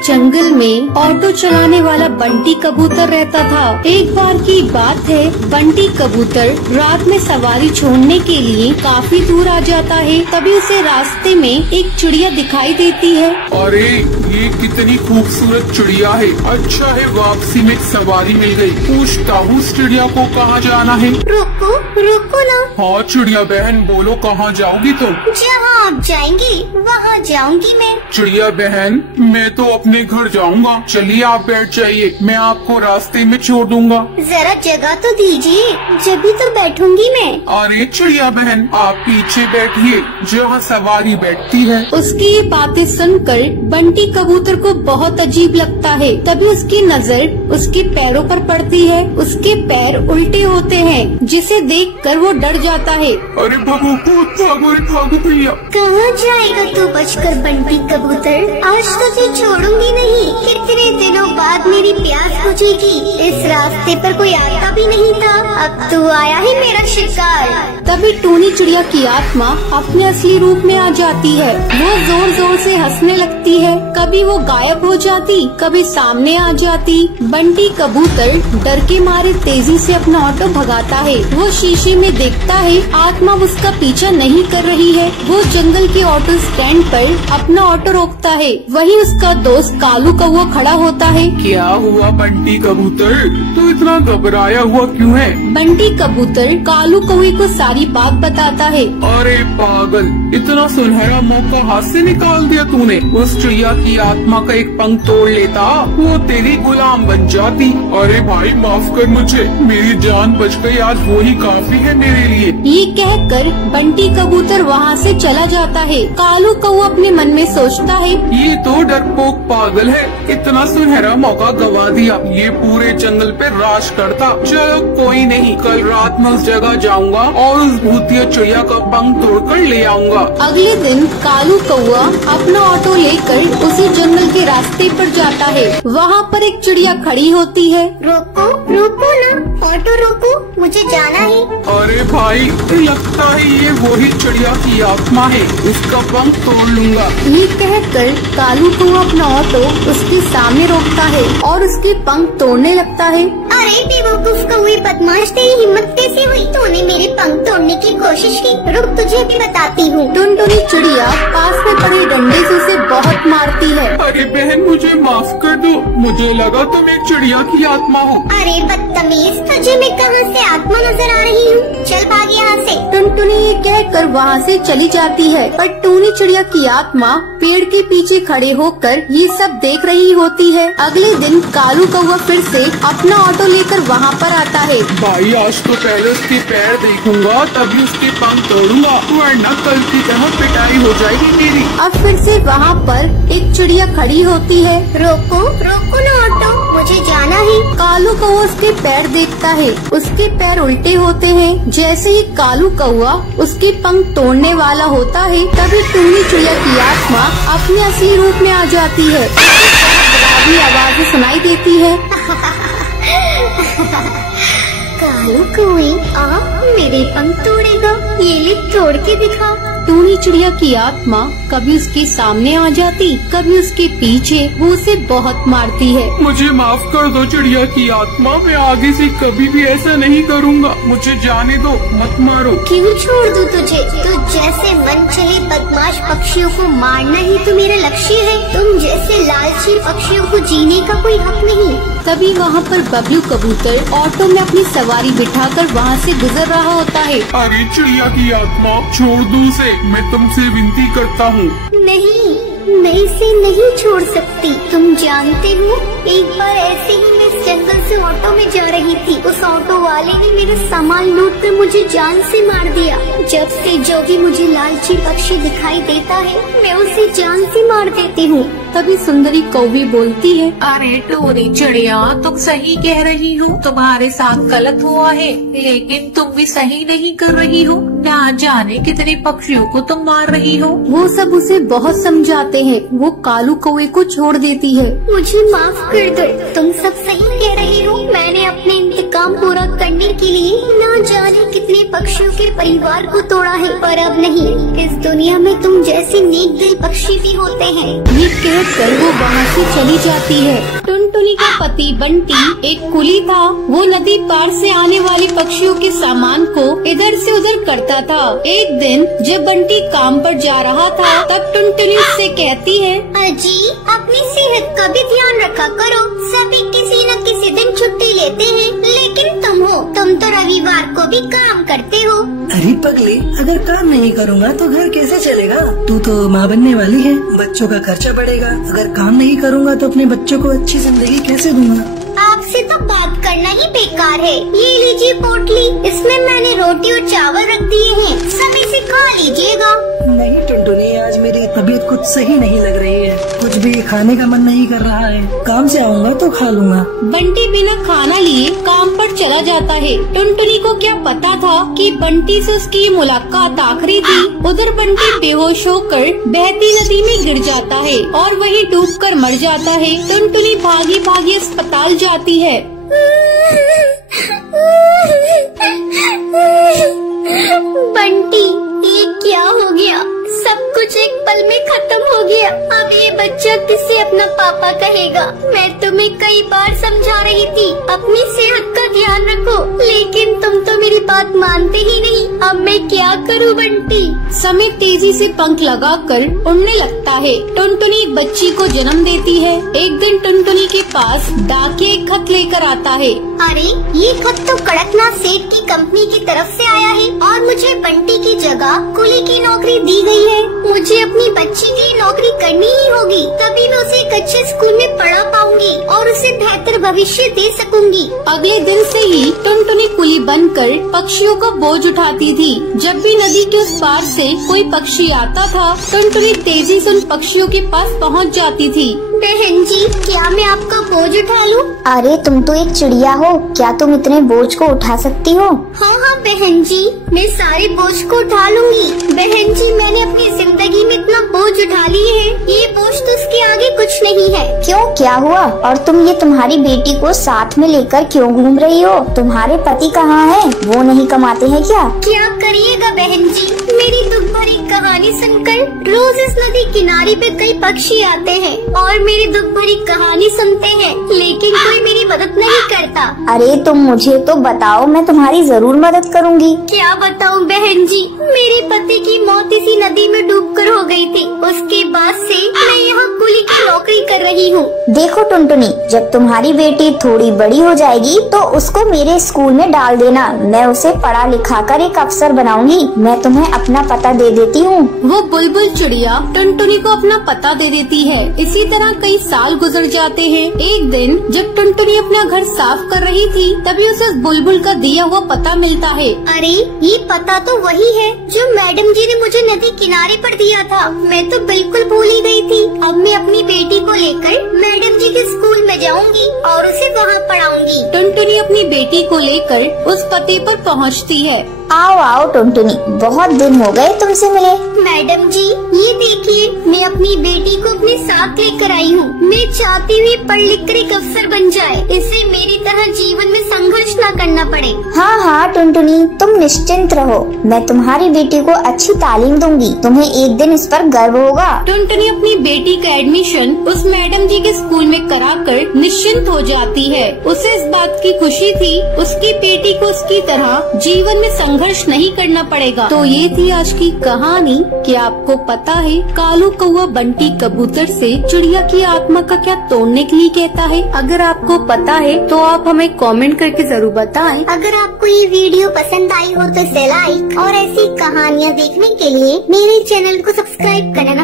एक जंगल में ऑटो चलाने वाला बंटी कबूतर रहता था। एक बार की बात है, बंटी कबूतर रात में सवारी छोड़ने के लिए काफी दूर आ जाता है। तभी उसे रास्ते में एक चिड़िया दिखाई देती है। अरे ये कितनी खूबसूरत चिड़िया है। अच्छा है वापसी में सवारी मिल गई। पूछता हूँ उस चिड़िया को कहाँ जाना है। रुको रुको ना। हाँ चिड़िया बहन बोलो कहाँ जाओगी तुम? जहाँ आप जाएंगी वहाँ जाऊंगी मैं। चिड़िया बहन मैं तो अपने घर जाऊँगा। चलिए आप बैठ जाइए, मैं आपको रास्ते में छोड़ दूंगा। जरा जगह तो दीजिए, जभी तो बैठूंगी मैं। अरे चिड़िया बहन आप पीछे बैठिए जहाँ सवारी बैठती है। उसकी ये बातें सुनकर बंटी कबूतर को बहुत अजीब लगता है। तभी उसकी नजर उसके पैरों पर पड़ती है। उसके पैर उल्टे होते हैं, जिसे देखकर वो डर जाता है। अरे भागो भागो भैया। कहाँ जाएगा तू बचकर बंटी कबूतर? आज तुझे छोड़ूंगी नहीं। कितने दिनों बाद मेरी प्यास बुझेगी। इस रास्ते पर कोई आता भी नहीं था, अब तू आया है मेरा शिकार। तभी टूनी चिड़िया की आत्मा अपने असली रूप में आ जाती है। वो जोर जोर से हंसने लगती है। कभी वो गायब हो जाती, कभी सामने आ जाती। बंटी कबूतर डर के मारे तेजी से अपना ऑटो भगाता है। वो शीशे में देखता है आत्मा उसका पीछा नहीं कर रही है। वो जंगल के ऑटो स्टैंड पर अपना ऑटो रोकता है। वहीं उसका दोस्त कालू कौवा खड़ा होता है। क्या हुआ बंटी कबूतर, तू इतना घबराया हुआ क्यों है? बंटी कबूतर कालू कौवे को सारी बात बताता है। अरे पागल, इतना सुनहरा मौका हाथ से निकाल दिया तूने। उस चिड़िया की आत्मा का एक पंख तोड़ लेता, वो तेरी गुलाम बन जाती। अरे भाई माफ कर मुझे, मेरी जान बच गई, आज वो ही काफी है मेरे लिए। ये कहकर बंटी कबूतर वहाँ से चला जाता है। कालू कौवा अपने मन में सोचता है, ये तो डरपोक पागल है, इतना सुनहरा मौका गवा दिया। ये पूरे जंगल पे राज करता। चलो कोई नहीं, कल रात में उस जगह जाऊंगा और उस भूतिया चिड़िया का पंख तोड़कर ले आऊंगा। अगले दिन कालू कौवा अपना ऑटो लेकर उसी जंगल के रास्ते पर जाता है। वहाँ पर एक चिड़िया खड़ी होती है। रोको रोको ना, ऑटो रोको, मुझे जाना है। अरे भाई लगता है ये वही चिड़िया की आत्मा है, इसका पंख तोड़ लूंगा। ये कहकर कालू कौवा अपना ऑटो उसके सामने रोकता है और उसके पंख तोड़ने लगता है। अरे बेवकूफ कौवे बदमाश, तेरी हिम्मत कैसे हुई? तूने मेरे पंख तोड़ने की कोशिश की। रुक तुझे भी बताती हूँ। टुनटुनी चिड़िया पास में पड़े डंडे से उसे बहुत मारती है। अरे बहन मुझे माफ कर दो, मुझे लगा तुम एक चिड़िया की आत्मा हो। अरे बदतमीज, तुझे मैं कहाँ से आत्मा नजर आ रही हूँ? चल भाग यहाँ से। टुनटुनी ये कहकर वहाँ से चली जाती है, पर टूनी चिड़िया की आत्मा पेड़ के पीछे खड़े होकर ये सब देख रही होती है। अगले दिन कालू कौवा फिर से अपना ऑटो लेकर वहाँ पर आता है। भाई आज तो पहले उसके पैर देखूंगा तभी उसके पंख तोड़ूंगा, वरना कल की तरह पिटाई हो जाएगी मेरी। अब फिर से वहाँ पर एक चिड़िया खड़ी होती है। रोको रोको ना ऑटो, मुझे जाना है। कालू कौवा उसके पैर देखता है, उसके पैर उल्टे होते हैं। जैसे ही कालू कौवा उसके पंख तोड़ने वाला होता है, तभी टूनी चिड़िया की आत्मा अपने असली रूप में आ जाती है। डरावनी आवाज़ें सुनाई देती है। कालू कौवे आप मेरे पंख तोड़ेगा? ये ले तोड़ के दिखा। टूनी चिड़िया की आत्मा कभी उसके सामने आ जाती, कभी उसके पीछे। वो उसे बहुत मारती है। मुझे माफ कर दो चिड़िया की आत्मा, मैं आगे से कभी भी ऐसा नहीं करूँगा। मुझे जाने दो, मत मारो। क्यों छोड़ दूं तुझे? तू जैसे मन चले बदमाश पक्षियों को मारना ही तो मेरा लक्ष्य है। तुम जैसे लालची पक्षियों को जीने का कोई हक नहीं। तभी वहाँ पर बबलू कबूतर ऑटो में अपनी सवारी बिठाकर वहाँ से गुजर रहा होता है। अरे चिड़िया की आत्मा छोड़ दो उसे, मैं तुमसे विनती करता हूँ। नहीं, मैं इसे नहीं छोड़ सकती। तुम जानते हो एक बार ऐसे ही मैं इस जंगल से ऑटो में जा रही थी। उस ऑटो वाले ने मेरा सामान लूट कर मुझे जान से मार दिया। जब से जो भी मुझे लालची पक्षी दिखाई देता है, मैं उसे जान से मार देती हूँ। तभी सुंदरी कौवी बोलती है, अरे टूनी चिड़िया तुम सही कह रही हो, तुम्हारे साथ गलत हुआ है, लेकिन तुम भी सही नहीं कर रही हो। ना जाने कितने पक्षियों को तुम मार रही हो। वो सब उसे बहुत समझाते हैं। वो कालू कौवे को छोड़ देती है। मुझे माफ कर दो, तुम सब सही कह रही हो। मैंने अपने इंतकाम पूरा करने तकमीर के लिए न जाने कितने पक्षियों के परिवार को तोड़ा है, पर अब नहीं, इस दुनिया में तुम जैसे नेक दिल पक्षी भी होते हैं। ये कहकर वो वहाँ से चली जाती है। टुनटुनी का पति बंटी एक कुली था। वो नदी पार से आने वाले पक्षियों के सामान को इधर से उधर करता था। एक दिन जब बंटी काम पर जा रहा था, तब टुनटुनी उससे कहती है, अजी अपनी सेहत का भी ध्यान रखा करो। सभी किसी न किसी दिन छुट्टी लेते हैं, लेकिन तुम तो रविवार को भी काम करते हो। अरे पगली, अगर काम नहीं करूँगा तो घर कैसे चलेगा? तू तो माँ बनने वाली है, बच्चों का खर्चा बढ़ेगा। अगर काम नहीं करूँगा तो अपने बच्चों को अच्छी जिंदगी कैसे दूंगा? आपसे तो बात करना ही बेकार है। ये लीजिए पोटली, इसमें मैंने रोटी और चावल रख दिए हैं, समय से खा लीजिएगा। नहीं टुनटुनी, आज मेरी तबीयत कुछ सही नहीं लग रही है, कुछ भी खाने का मन नहीं कर रहा है। काम से आऊँगा तो खा लूँगा। बंटी बिना खाना लिए काम पर चला जाता है। टुनटुनी को क्या पता था कि बंटी से उसकी मुलाकात आखिरी थी। उधर बंटी बेहोश होकर बहती नदी में गिर जाता है और वहीं डूबकर मर जाता है। टुनटुनी भागी भागी अस्पताल जाती है। बंटी, ये क्या हो गया? सब कुछ एक पल में खत्म हो गया। अब ये बच्चा किससे अपना पापा कहेगा? मैं तुम्हें कई बार समझा रही थी अपनी सेहत का ध्यान रखो, लेकिन तुम तो मेरी बात मानते ही नहीं। अब मैं क्या करूं बंटी? समय तेजी से पंख लगाकर उड़ने लगता है। टुनटुनी एक बच्ची को जन्म देती है। एक दिन टुनटुनी के पास डाकिया एक खत लेकर आता है। अरे ये खत तो कड़कनाथ सेठ की कंपनी की तरफ से आया है और मुझे बंटी की जगह कुली की नौकरी दी गई है। मुझे अपनी बच्ची के लिए नौकरी करनी ही होगी, तभी मैं उसे एक अच्छे स्कूल में पढ़ा पाऊंगी और उसे बेहतर भविष्य दे सकूंगी। अगले दिन से ही टुनटुनी कुली बनकर पक्षियों का बोझ उठाती थी। जब भी नदी के उस पार से कोई पक्षी आता था, टुनटुनी तेजी से उन पक्षियों के पास पहुंच जाती थी। बहन जी, क्या मैं आपका बोझ उठा लूं? अरे तुम तो एक चिड़िया हो, क्या तुम इतने बोझ को उठा सकती हो? हाँ बहन जी, मैं सारे बोझ को उठा लूंगी। बहन जी, मैंने अपनी जिंदगी में इतना बोझ उठा लिए है, ये बोझ तो उसके आगे कुछ नहीं है। क्यों, क्या हुआ? और तुम ये तुम्हारी बेटी को साथ में लेकर क्यों घूम रही हो? तुम्हारे पति कहाँ हैं? वो नहीं कमाते हैं क्या? क्या करिएगा बहन जी, मेरी दुख भरी कहानी सुनकर रोज इस नदी किनारे पे कई पक्षी आते हैं और मेरी दुख भरी कहानी सुनते हैं, लेकिन कोई मेरी मदद नहीं करता। अरे तुम मुझे तो बताओ, मैं तुम्हारी जरूर मदद करूंगी। क्या बताऊं बहन जी, मेरे पति की मौत इसी नदी में डूबकर हो गई थी। उसके बाद से मैं यहाँ कुली की नौकरी कर रही हूँ। देखो टुनटुनी, जब तुम्हारी बेटी थोड़ी बड़ी हो जाएगी तो उसको मेरे स्कूल में डाल देना। मैं उसे पढ़ा लिखा कर एक अफसर बनाऊंगी। मैं तुम्हें अपना पता दे देती हूँ। वो बुलबुल चिड़िया टुनटुनी को अपना पता दे देती है। इसी तरह कई साल गुजर जाते हैं। एक दिन जब टुनटुनी अपना घर साफ कर रही थी, तभी उसे उस बुलबुल का दिया हुआ पता मिलता है। अरे ये पता तो वही है जो मैडम जी ने मुझे नदी किनारे पर दिया था। मैं तो बिल्कुल भूल ही गई थी। अब मैं अपनी बेटी को लेकर मैडम जी के स्कूल में जाऊंगी और उसे वहाँ पढ़ाऊंगी। टुनटुनी अपनी बेटी को लेकर उस पते पर पहुँचती है। आओ आओ टुनटुनी, बहुत दिन हो गए तुमसे मिले। मैडम जी, ये देखिए, मैं अपनी बेटी को अपने साथ लेकर आई हूँ। मैं चाहती हूँ पढ़ लिख कर एक अफसर बन जाए, इसे मेरी तरह जीवन में संघर्ष न करना पड़े। हाँ टुनटुनी, तुम निश्चिंत रहो, मैं तुम्हारी बेटी को अच्छी तालीम दूंगी। तुम्हें एक दिन इस पर गर्व होगा। टुनटुनी अपनी बेटी का एडमिशन उस मैडम जी के स्कूल में कराकर निश्चिंत हो जाती है। उसे इस बात की खुशी थी, उसकी बेटी को उसकी तरह जीवन में संघर्ष नहीं करना पड़ेगा। तो ये थी आज की कहानी। क्या आपको पता है कालू कौवा बंटी कबूतर से चिड़िया की आत्मा का क्या तोड़ने के लिए कहता है? अगर आपको पता है तो आप हमें कमेंट करके जरूर बताएं। अगर आपको ये वीडियो पसंद आई हो तो इसे लाइक और ऐसी कहानियाँ देखने के लिए मेरे चैनल को सब्सक्राइब करना